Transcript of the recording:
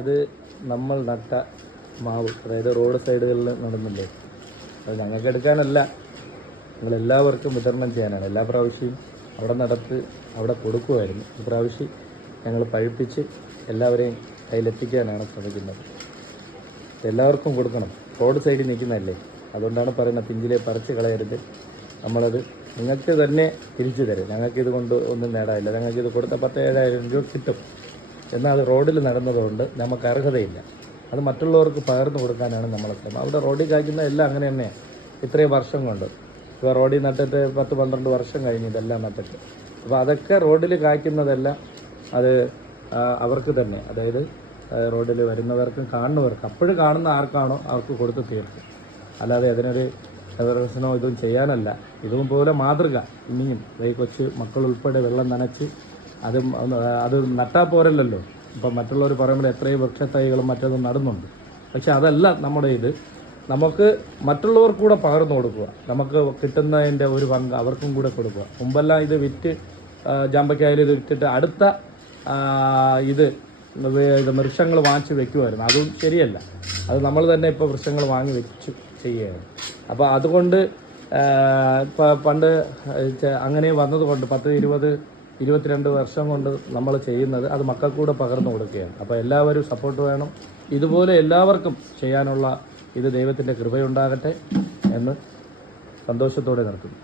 ഇത് നമ്മൾ നട്ട മാവ്, അതായത് റോഡ് സൈഡുകളിൽ നടന്നില്ലേ, അത് ഞങ്ങൾക്ക് എടുക്കാനല്ല, നിങ്ങളെല്ലാവർക്കും വിതരണം ചെയ്യാനാണ്. എല്ലാ പ്രാവശ്യവും അവിടെ നടത്ത് അവിടെ കൊടുക്കുമായിരുന്നു. ഇപ്രാവശ്യം ഞങ്ങൾ പഴുപ്പിച്ച് എല്ലാവരെയും കയ്യിലെത്തിക്കാനാണ് ശ്രമിക്കുന്നത്. എല്ലാവർക്കും കൊടുക്കണം. റോഡ് സൈഡിൽ നിൽക്കുന്നതല്ലേ, അതുകൊണ്ടാണ് പറയുന്നത് പിഞ്ചിലെ പറിച്ച് കളയരുത്. നമ്മളത് നിങ്ങൾക്ക് തന്നെ തിരിച്ചു തരും. ഞങ്ങൾക്കിത് കൊണ്ട് ഒന്നും നേടാനില്ല. ഞങ്ങൾക്കിത് കൊടുത്ത 17,000 രൂപ കിട്ടും. എന്നാൽ അത് റോഡിൽ നടന്നതുകൊണ്ട് നമുക്ക് അർഹതയില്ല. അത് മറ്റുള്ളവർക്ക് പകർന്നു കൊടുക്കാനാണ് നമ്മളെ ശ്രമം. അവിടെ റോഡിൽ കായ്ക്കുന്ന എല്ലാം അങ്ങനെ തന്നെയാണ്. ഇത്രയും വർഷം കൊണ്ട് ഇപ്പോൾ റോഡിൽ നട്ടിട്ട് 10-12 വർഷം കഴിഞ്ഞ് ഇതെല്ലാം നട്ടിട്ട്. അപ്പോൾ അതൊക്കെ റോഡിൽ കായ്ക്കുന്നതെല്ലാം അത് അവർക്ക് തന്നെ, അതായത് റോഡിൽ വരുന്നവർക്കും കാണുന്നവർക്കും, അപ്പോഴും കാണുന്ന ആർക്കാണോ അവർക്ക് കൊടുത്ത് തീർക്കും. അല്ലാതെ അതിനൊരു പ്രശ്നമോ ഇതും ചെയ്യാനല്ല. ഇതും പോലെ മാതൃക ഇനിയും ഈ കൊച്ചു മക്കളുൾപ്പെടെ വെള്ളം നനച്ച് അത് നട്ടാൽ പോരല്ലോ. ഇപ്പം മറ്റുള്ളവർ പറയുമ്പോൾ എത്രയും വൃക്ഷത്തൈകളും മറ്റതും നടുന്നുണ്ട്. പക്ഷെ അതല്ല നമ്മുടെ ഇത്. നമുക്ക് മറ്റുള്ളവർക്ക് കൂടെ പകർന്നു കൊടുക്കുക. നമുക്ക് കിട്ടുന്നതിൻ്റെ ഒരു പങ്ക് അവർക്കും കൂടെ കൊടുക്കുക. മുമ്പെല്ലാം ഇത് വിറ്റ് ജാമ്പയ്ക്കായാലും ഇത് വിറ്റിട്ട് അടുത്ത ഇത് വൃക്ഷങ്ങൾ വാങ്ങിച്ച് വെക്കുമായിരുന്നു. അതും ശരിയല്ല. അത് നമ്മൾ തന്നെ ഇപ്പോൾ വൃക്ഷങ്ങൾ വാങ്ങി വെച്ച് ചെയ്യുകയാണ്. അപ്പോൾ അതുകൊണ്ട് പണ്ട് അങ്ങനെ വന്നതുകൊണ്ട് 10-20-22 വർഷം കൊണ്ട് നമ്മൾ ചെയ്യുന്നത് അത് മക്കൾക്കൂടെ പകർന്നു കൊടുക്കുകയാണ്. അപ്പോൾ എല്ലാവരും സപ്പോർട്ട് വേണം. ഇതുപോലെ എല്ലാവർക്കും ചെയ്യാനുള്ള ഇത് ദൈവത്തിൻ്റെ കൃപയുണ്ടാകട്ടെ എന്ന് സന്തോഷത്തോടെ നിർത്തുന്നു.